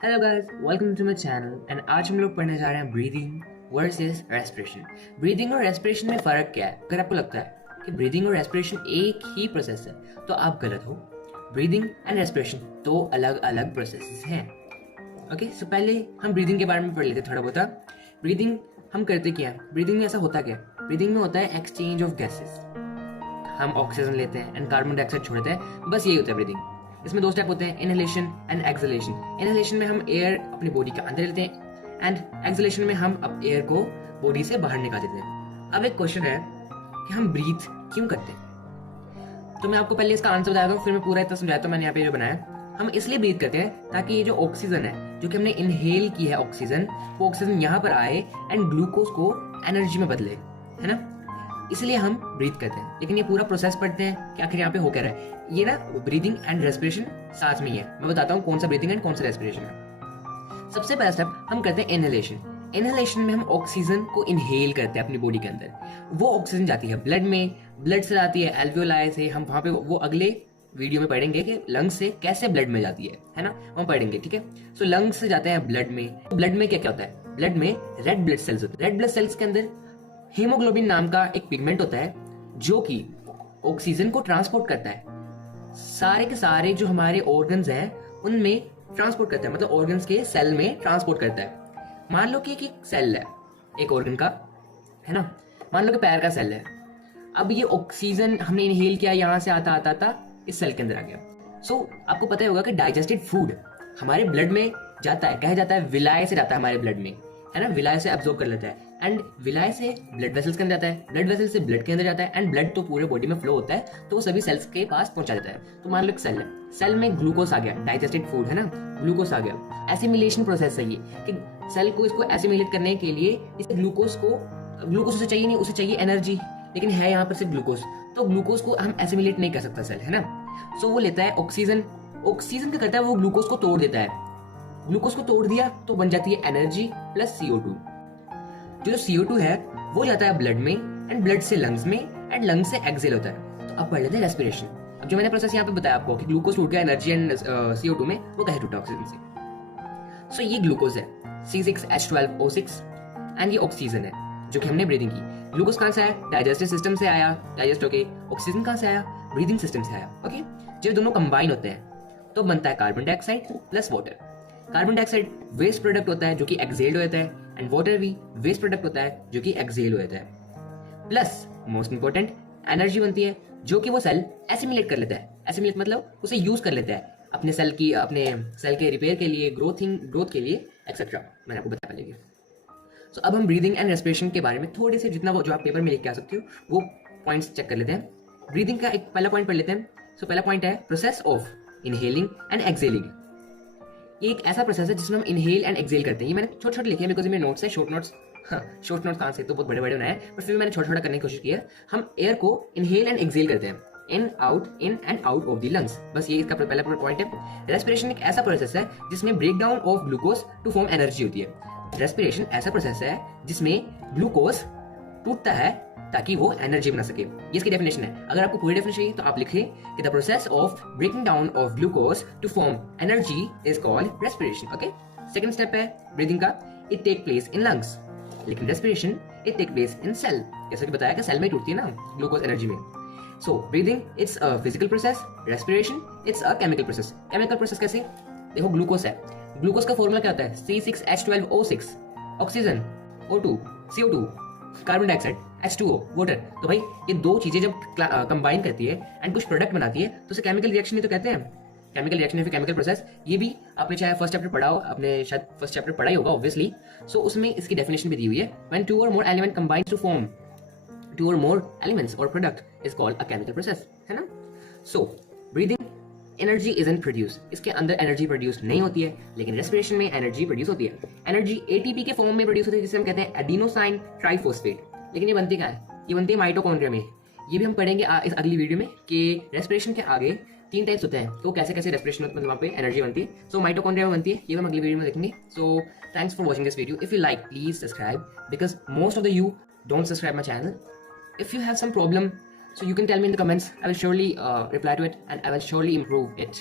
Hello guys, welcome to my channel and आज हम लोग पढ़ने जा रहे हैं ब्रीदिंग वर्सेस रेस्पिरेशन। ब्रीदिंग और रेस्पिरेशन में फ़र्क क्या है? अगर आपको लगता है कि ब्रीदिंग और रेस्पिरेशन एक ही प्रोसेस है तो आप गलत हो। ब्रीदिंग एंड रेस्पिरेशन दो अलग अलग प्रोसेसेस हैं। ओके, सो पहले हम ब्रीदिंग के बारे में पढ़ लेते थोड़ा बहुत। ब्रीदिंग हम करते क्या है? ब्रीदिंग में ऐसा होता क्या है? ब्रीदिंग में होता है एक्सचेंज ऑफ गैसेस। हम ऑक्सीजन लेते हैं एंड कार्बन डाइऑक्साइड छोड़ते हैं, बस यही होता है ब्रीदिंग। इसमें दो स्टेप होते हैं, इनहेलेशन एंड एक्सहेलेशन। इनहेलेशन में हम एयर अपनी बॉडी के अंदर लेते हैं एंड एक्सहेलेशन में हम अब एयर को बॉडी से बाहर निकाल देते हैं। अब एक क्वेश्चन है कि हम ब्रीथ क्यों करते हैं? तो मैं आपको पहले इसका आंसर बताया हूँ, फिर मैं पूरा इतना समझाता हूँ। मैंने यहाँ पे जो बनाया, हम इसलिए ब्रीथ करते हैं ताकि ये जो ऑक्सीजन है जो कि हमने इनहेल की है ऑक्सीजन, वो ऑक्सीजन यहाँ पर आए एंड ग्लूकोज को एनर्जी में बदले, है ना। इसलिए हम ब्रीथ करते हैं। लेकिन ये पूरा प्रोसेस पढ़ते हैं कि आखिर यहाँ पे हो क्या रहा है। ये ना ब्रीदिंग एंड रेस्पिरेशन साथ में ही है। मैं बताता हूँ कौन सा ब्रीदिंग एंड कौन सा रेस्पिरेशन है। सबसे पहला स्टेप हम करते हैं इनहेलेशन। इनहेलेशन में हम ऑक्सीजन को इनहेल करते हैं अपनी बॉडी के अंदर। वो ऑक्सीजन जाती है ब्लड में, ब्लड से जाती है एल्वियोलाई से। हम वहां पे वो अगले वीडियो में पढ़ेंगे कि लंग्स से कैसे ब्लड में जाती है ना, हम पढ़ेंगे, ठीक है। सो लंग्स से जाते हैं ब्लड में। ब्लड में क्या क्या होता है? ब्लड में रेड ब्लड सेल्स होते हैं। रेड ब्लड सेल्स के अंदर हीमोग्लोबिन नाम का एक पिगमेंट होता है जो कि ऑक्सीजन को ट्रांसपोर्ट करता है। सारे के सारे जो हमारे ऑर्गन्स हैं उनमें ट्रांसपोर्ट करता है, मतलब ऑर्गन्स के सेल में ट्रांसपोर्ट करता है। मान लो कि एक सेल है एक ऑर्गन का, है ना। मान लो कि पैर का सेल है। अब ये ऑक्सीजन हमने इनहेल किया, यहाँ से आता आता आता इस सेल के अंदर आ गया। सो आपको पता ही होगा कि डाइजेस्टेड फूड हमारे ब्लड में जाता है, कहा जाता है विलाय से जाता है हमारे ब्लड में, है ना। विलाय से एब्जॉर्ब कर लेता है एंड विलाय से ब्लड वेसल्स के अंदर जाता है, ब्लड वेसल से ब्लड के अंदर जाता है एंड ब्लड तो पूरे बॉडी में फ्लो होता है, तो वो सभी सेल्स के पास पहुंचा देता है। तो मान लो एक सेल है, सेल में ग्लूकोज आ गया, डाइजेस्टेड फूड है ना, ग्लूकोज आ गया। एसिमिलेशन प्रोसेस है ये कि सेल को इसको एसिमिलेट करने के लिए इस ग्लूकोज उसे चाहिए नहीं, उसे चाहिए एनर्जी, लेकिन है यहाँ पर सिर्फ ग्लूकोज, तो ग्लूकोज को हम एसिमिलेट नहीं कर सकता सेल, है ना। सो वो लेता है ऑक्सीजन। ऑक्सीजन क्या करता है? वो ग्लूकोज को तोड़ देता है। ग्लूकोज को तोड़ दिया तो बन जाती है एनर्जी प्लस CO2। जो CO2 है वो जाता है ब्लड में एंड ब्लड से लंग्स में एंड लंग्स से एक्सहेल होता है। तो अब पढ़ लेते हैं रेस्पिरेशन। अब जो मैंने प्रोसेस यहाँ पे बताया आपको कि ग्लूकोज टूट गया एनर्जी एंड CO2 में, वो कैसे टूटा ऑक्सीजन से। सो ये ग्लूकोज है C6H12O6 एंड ये ऑक्सीजन है जो कि हमने ब्रीदिंग की। ग्लूकोज कहाँ से आया? डाइजेस्टिव सिस्टम से आया, डाइजेस्ट होके। ऑक्सीजन कहाँ से आया? ब्रीदिंग सिस्टम से आया। ओके, जब दोनों कंबाइन होते हैं तो बनता है carbon dioxide plus water. Carbon dioxide waste product होता है जो कि एक्सहेल्ड होता है एंड वाटर भी वेस्ट प्रोडक्ट होता है जो कि एक्सहेल होता है। प्लस मोस्ट इंपोर्टेंट एनर्जी बनती है जो कि वो सेल एसिमिलेट कर लेता है। एसिमिलेट मतलब उसे यूज कर लेता है अपने सेल के रिपेयर के लिए, ग्रोथ के लिए एक्सेट्रा। मैंने आपको बताया पहले। सो अब हम ब्रीदिंग एंड रेस्पिरेशन के बारे में थोड़े से जितना वो जो आप पेपर में लिख के आ सकते हो वो पॉइंट्स चेक कर लेते हैं। ब्रीदिंग का एक पहला पॉइंट पढ़ लेते हैं। सो पहला पॉइंट है process of inhaling and exhaling. ये एक ऐसा प्रोसेस है जिसमें हम इनहेल एंड एक्सहेल करते हैं। ये मैंने छोटे छोटे लिखे हैं बिकॉज ये मेरे नोट्स है, शॉर्ट नोट्स। शॉर्ट नोट्स कहाँ से, तो बहुत बड़े बड़े बनाए हैं, बट फिर मैंने छोटा छोटा करने की कोशिश की है। हम एयर को इनहेल एंड एक्सहेल करते हैं, in and out of the lungs. बस ये इसका पहला पॉइंट है। रेस्पिरेशन एक ऐसा प्रोसेस है जिसमें break down of glucose to form energy होती है। रेस्पिरेशन ऐसा प्रोसेस है जिसमें ग्लूकोज टूटता है ताकि वो एनर्जी बना सके। ये इसकी डेफिनेशन है। अगर आपको पूरी डेफिनेशन चाहिए तो आप लिखें कि the process of breaking down of glucose to form energy is called respiration. Okay, second step है ब्रीदिंग का, it take place in lungs. लेकिन respiration it take place in cell. जैसा कि बताया कि सेल में टूटती है ना ग्लूकोज एनर्जी में। So breathing it's a physical process, respiration it's a chemical process. Chemical process कैसे? देखो, ग्लूकोज है, ग्लूकोज का फॉर्मूला क्या होता है? C6H12O6, oxygen O2, CO2, carbon dioxide H2O, water. तो भाई ये दो चीजें जब कंबाइन करती है एंड कुछ प्रोडक्ट बनाती है तो उसे केमिकल रिएक्शन ही तो कहते हैं। केमिकल रिएक्शन या फिर केमिकल प्रोसेस। ये भी आपने चाहे फर्स्ट चैप्टर पढ़ा हो, आपने शायद फर्स्ट चैप्टर पढ़ा ही होगा ऑब्वियसली। सो उसमें इसकी डेफिनेशन भी दी हुई है। व्हेन टू और more element combine to form two और मोर एलिमेंट्स और product is called a chemical process, है ना। So breathing energy isn't produce, इसके अंदर एनर्जी प्रोड्यूस नहीं होती है, लेकिन रेस्पिरेशन में एनर्जी प्रोड्यूस होती है। एनर्जी ATP के फॉर्म में प्रोड्यूस होती है जिसे हम कहते हैं एडिनोसाइन ट्राइफॉस्फेट। लेकिन ये बनती क्या है? ये बनती है माइटोकॉन्ड्रिया में। ये भी हम पढ़ेंगे इस अगली वीडियो में कि रेस्पिरेशन के आगे 3 टाइप्स होते हैं, तो कैसे कैसे रेस्पिरेशन मतलब वहाँ पे एनर्जी बनती है। सो माइटोकॉन्ड्रिया में बनती है, ये हम अगली वीडियो में देखेंगे। So thanks for watching this video. If you like please subscribe because most of the you don't subscribe my channel. If you have some problem, so you can tell me in the comments. I will surely reply to it and I will surely improve it.